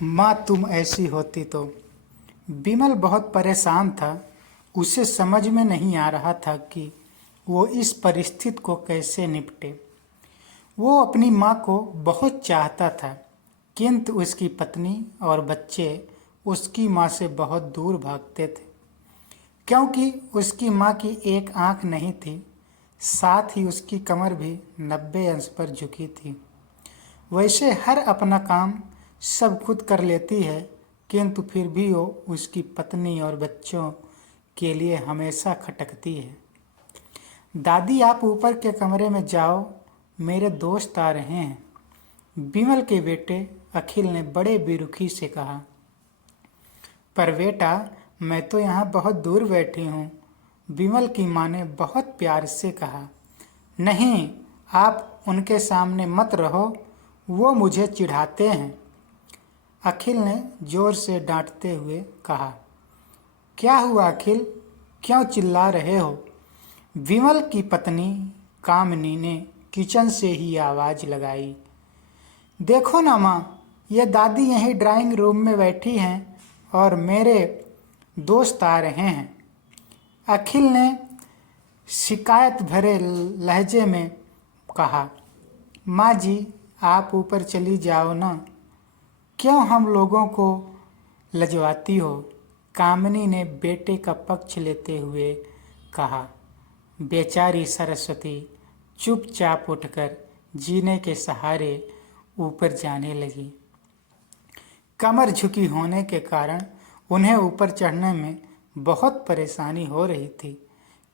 माँ तुम ऐसी होती तो। बिमल बहुत परेशान था। उसे समझ में नहीं आ रहा था कि वो इस परिस्थिति को कैसे निपटे। वो अपनी माँ को बहुत चाहता था, किंतु उसकी पत्नी और बच्चे उसकी माँ से बहुत दूर भागते थे, क्योंकि उसकी माँ की एक आंख नहीं थी, साथ ही उसकी कमर भी 90 अंश पर झुकी थी। वैसे हर अपना काम सब खुद कर लेती है, किंतु फिर भी वो उसकी पत्नी और बच्चों के लिए हमेशा खटकती है। दादी, आप ऊपर के कमरे में जाओ, मेरे दोस्त आ रहे हैं, बिमल के बेटे अखिल ने बड़े बेरुखी से कहा। पर बेटा, मैं तो यहाँ बहुत दूर बैठी हूँ, बिमल की माँ ने बहुत प्यार से कहा। नहीं, आप उनके सामने मत रहो, वो मुझे चिढ़ाते हैं, अखिल ने जोर से डांटते हुए कहा। क्या हुआ अखिल, क्यों चिल्ला रहे हो? विमल की पत्नी कामिनी ने किचन से ही आवाज लगाई। देखो ना माँ, ये दादी यहीं ड्राइंग रूम में बैठी हैं और मेरे दोस्त आ रहे हैं, अखिल ने शिकायत भरे लहजे में कहा। माँ जी, आप ऊपर चली जाओ ना, क्यों हम लोगों को लजवाती हो? कामिनी ने बेटे का पक्ष लेते हुए कहा। बेचारी सरस्वती चुपचाप उठकर जीने के सहारे ऊपर जाने लगी। कमर झुकी होने के कारण उन्हें ऊपर चढ़ने में बहुत परेशानी हो रही थी,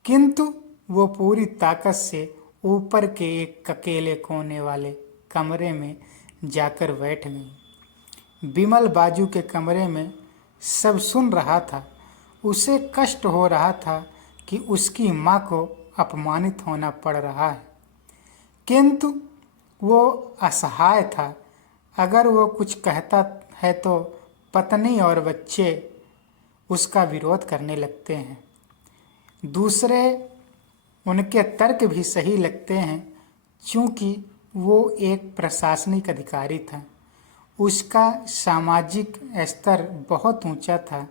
किंतु वो पूरी ताकत से ऊपर के एक अकेले कोने वाले कमरे में जाकर बैठ गई। बिमल बाजू के कमरे में सब सुन रहा था। उसे कष्ट हो रहा था कि उसकी माँ को अपमानित होना पड़ रहा है, किंतु वो असहाय था। अगर वो कुछ कहता है तो पत्नी और बच्चे उसका विरोध करने लगते हैं। दूसरे उनके तर्क भी सही लगते हैं, चूँकि वो एक प्रशासनिक अधिकारी था। उसका सामाजिक स्तर बहुत ऊंचा था।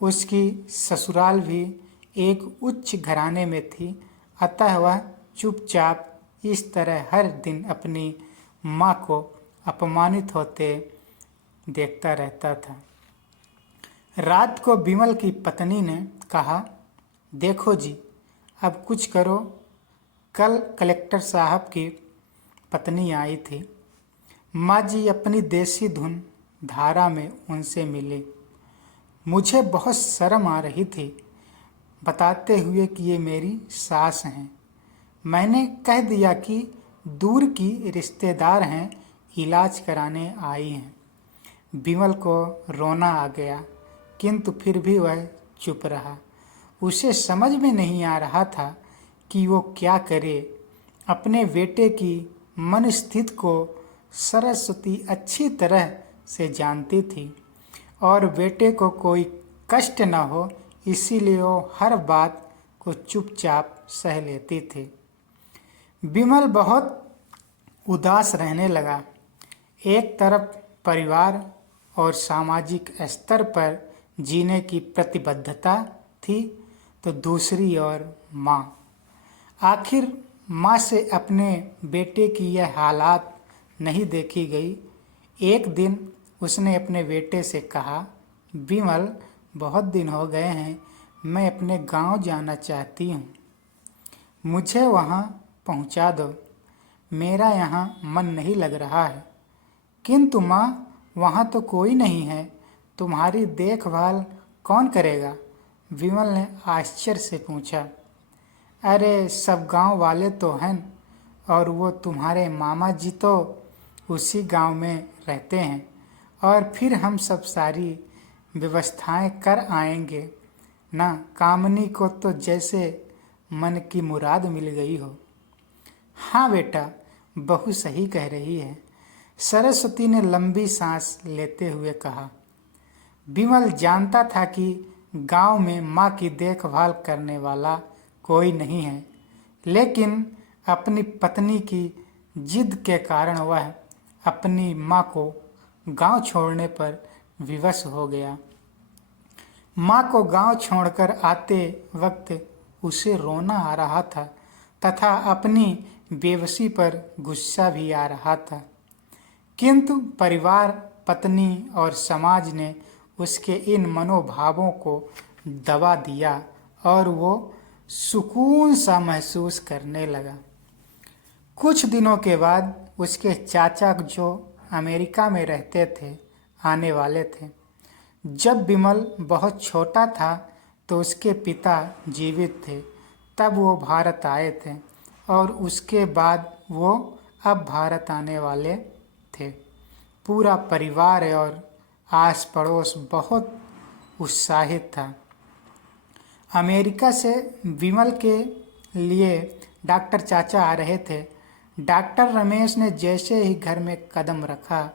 उसकी ससुराल भी एक उच्च घराने में थी, अतः वह चुपचाप इस तरह हर दिन अपनी माँ को अपमानित होते देखता रहता था। रात को बिमल की पत्नी ने कहा, देखो जी, अब कुछ करो। कल कलेक्टर साहब की पत्नी आई थी। माँ जी अपनी देसी धुन धारा में उनसे मिले। मुझे बहुत शर्म आ रही थी बताते हुए कि ये मेरी सास हैं। मैंने कह दिया कि दूर की रिश्तेदार हैं, इलाज कराने आई हैं। बिमल को रोना आ गया, किंतु फिर भी वह चुप रहा। उसे समझ में नहीं आ रहा था कि वो क्या करे। अपने बेटे की मनस्थिति को सरस्वती अच्छी तरह से जानती थी और बेटे को कोई कष्ट न हो, इसीलिए वो हर बात को चुपचाप सह लेती थी। बिमल बहुत उदास रहने लगा। एक तरफ परिवार और सामाजिक स्तर पर जीने की प्रतिबद्धता थी, तो दूसरी ओर माँ। आखिर माँ से अपने बेटे की यह हालात नहीं देखी गई। एक दिन उसने अपने बेटे से कहा, बिमल, बहुत दिन हो गए हैं, मैं अपने गांव जाना चाहती हूँ, मुझे वहाँ पहुँचा दो। मेरा यहाँ मन नहीं लग रहा है। किंतु माँ, वहाँ तो कोई नहीं है, तुम्हारी देखभाल कौन करेगा? विमल ने आश्चर्य से पूछा। अरे, सब गांव वाले तो हैं, और वो तुम्हारे मामा जी तो उसी गांव में रहते हैं, और फिर हम सब सारी व्यवस्थाएं कर आएंगे ना। कामनी को तो जैसे मन की मुराद मिल गई हो। हाँ बेटा, बहू सही कह रही है, सरस्वती ने लंबी सांस लेते हुए कहा। बिमल जानता था कि गांव में माँ की देखभाल करने वाला कोई नहीं है, लेकिन अपनी पत्नी की जिद के कारण वह अपनी माँ को गांव छोड़ने पर विवश हो गया। माँ को गांव छोड़कर आते वक्त उसे रोना आ रहा था तथा अपनी बेबसी पर गुस्सा भी आ रहा था, किंतु परिवार, पत्नी और समाज ने उसके इन मनोभावों को दबा दिया और वो सुकून सा महसूस करने लगा। कुछ दिनों के बाद उसके चाचा, जो अमेरिका में रहते थे, आने वाले थे। जब विमल बहुत छोटा था तो उसके पिता जीवित थे, तब वो भारत आए थे और उसके बाद वो अब भारत आने वाले थे। पूरा परिवार और आस पड़ोस बहुत उत्साहित था। अमेरिका से विमल के लिए डॉक्टर चाचा आ रहे थे। डॉक्टर रमेश ने जैसे ही घर में कदम रखा,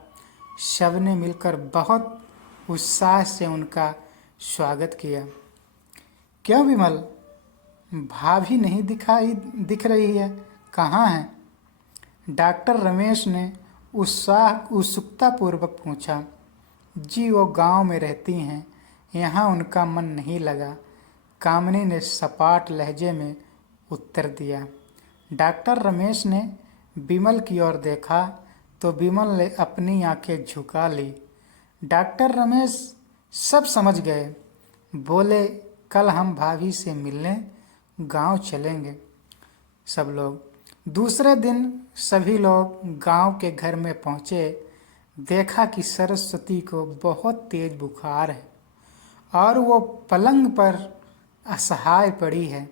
सबने मिलकर बहुत उत्साह से उनका स्वागत किया। क्यों विमल, भाभी नहीं दिख रही है, कहाँ है? डॉक्टर रमेश ने उत्सुकतापूर्वक पूछा। जी, वो गांव में रहती हैं, यहाँ उनका मन नहीं लगा, कामिनी ने सपाट लहजे में उत्तर दिया। डॉक्टर रमेश ने विमल की ओर देखा तो विमल ने अपनी आंखें झुका ली। डॉक्टर रमेश सब समझ गए। बोले, कल हम भाभी से मिलने गांव चलेंगे सब लोग। दूसरे दिन सभी लोग गांव के घर में पहुंचे। देखा कि सरस्वती को बहुत तेज बुखार है और वो पलंग पर असहाय पड़ी है।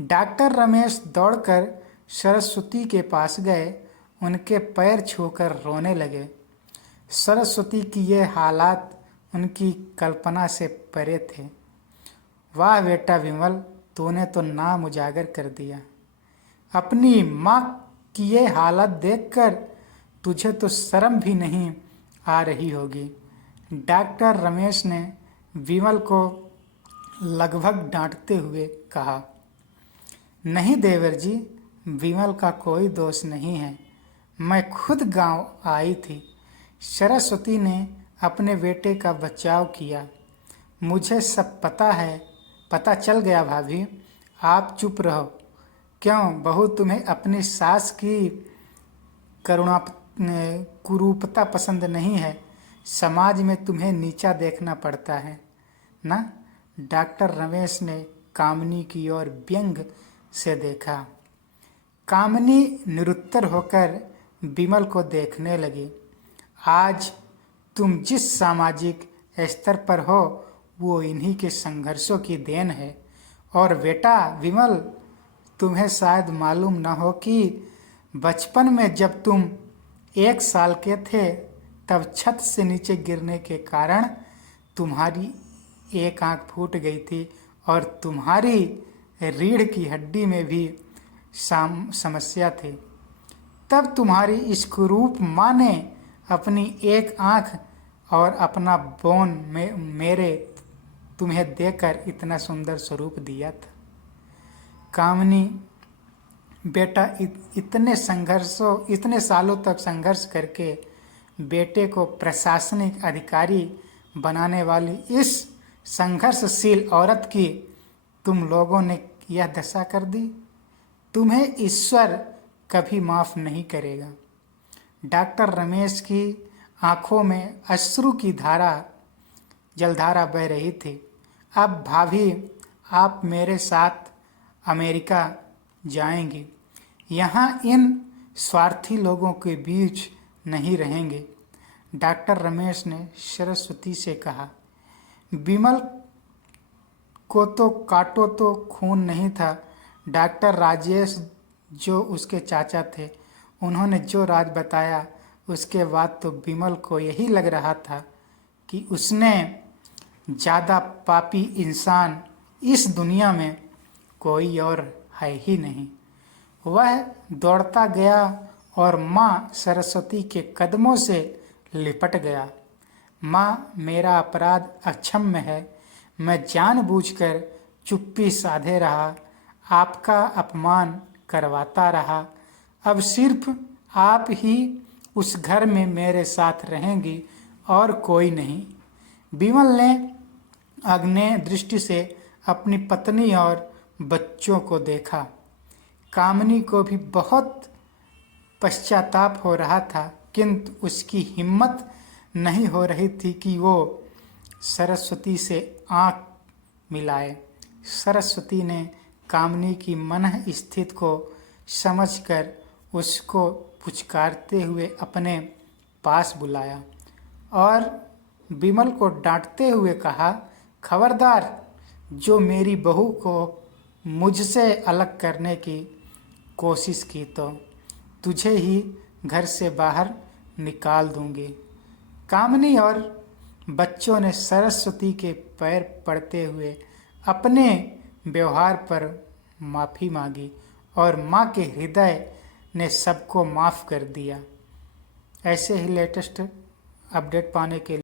डॉक्टर रमेश दौड़कर सरस्वती के पास गए, उनके पैर छूकर रोने लगे। सरस्वती की ये हालात उनकी कल्पना से परे थे। वाह बेटा विमल, तूने तो नाम उजागर कर दिया। अपनी माँ की ये हालत देखकर तुझे तो शर्म भी नहीं आ रही होगी। डॉक्टर रमेश ने विमल को लगभग डांटते हुए कहा। नहीं देवर जी, विमल का कोई दोष नहीं है, मैं खुद गांव आई थी। सरस्वती ने अपने बेटे का बचाव किया। मुझे सब पता है, पता चल गया भाभी, आप चुप रहो। क्यों बहू, तुम्हें अपनी सास की कुरूपता पसंद नहीं है? समाज में तुम्हें नीचा देखना पड़ता है ना? डॉक्टर रमेश ने कामिनी की ओर व्यंग से देखा। कामिनी निरुत्तर होकर विमल को देखने लगी। आज तुम जिस सामाजिक स्तर पर हो वो इन्हीं के संघर्षों की देन है। और बेटा विमल, तुम्हें शायद मालूम न हो कि बचपन में जब तुम 1 साल के थे तब छत से नीचे गिरने के कारण तुम्हारी एक आंख फूट गई थी और तुम्हारी रीढ़ की हड्डी में भी समस्या थी। तब तुम्हारी इस कुरूप माँ ने अपनी एक आंख और अपना बोन में मेरे तुम्हें देकर इतना सुंदर स्वरूप दिया था। कामिनी बेटा, इतने सालों तक संघर्ष करके बेटे को प्रशासनिक अधिकारी बनाने वाली इस संघर्षशील औरत की तुम लोगों ने यह दशा कर दी। तुम्हें ईश्वर कभी माफ नहीं करेगा। डॉक्टर रमेश की आंखों में अश्रु की जलधारा बह रही थी। अब भाभी, आप मेरे साथ अमेरिका जाएंगी, यहाँ इन स्वार्थी लोगों के बीच नहीं रहेंगे। डॉक्टर रमेश ने सरस्वती से कहा। विमल को तो काटो तो खून नहीं था। डॉक्टर राजेश, जो उसके चाचा थे, उन्होंने जो राज बताया उसके बाद तो विमल को यही लग रहा था कि उसने ज़्यादा पापी इंसान इस दुनिया में कोई और है ही नहीं। वह दौड़ता गया और माँ सरस्वती के कदमों से लिपट गया। माँ, मेरा अपराध अक्षम्य है, मैं जानबूझकर चुप्पी साधे रहा, आपका अपमान करवाता रहा। अब सिर्फ आप ही उस घर में मेरे साथ रहेंगी और कोई नहीं। विमल ने अग्नेय दृष्टि से अपनी पत्नी और बच्चों को देखा। कामिनी को भी बहुत पश्चाताप हो रहा था, किंतु उसकी हिम्मत नहीं हो रही थी कि वो सरस्वती से आंख मिलाए। सरस्वती ने कामिनी की मन स्थिति को समझकर उसको पुचकारते हुए अपने पास बुलाया और विमल को डांटते हुए कहा, खबरदार, जो मेरी बहू को मुझसे अलग करने की कोशिश की तो तुझे ही घर से बाहर निकाल दूंगी। कामिनी और बच्चों ने सरस्वती के पैर पड़ते हुए अपने व्यवहार पर माफ़ी मांगी और माँ के हृदय ने सबको माफ़ कर दिया। ऐसे ही लेटेस्ट अपडेट पाने के लिए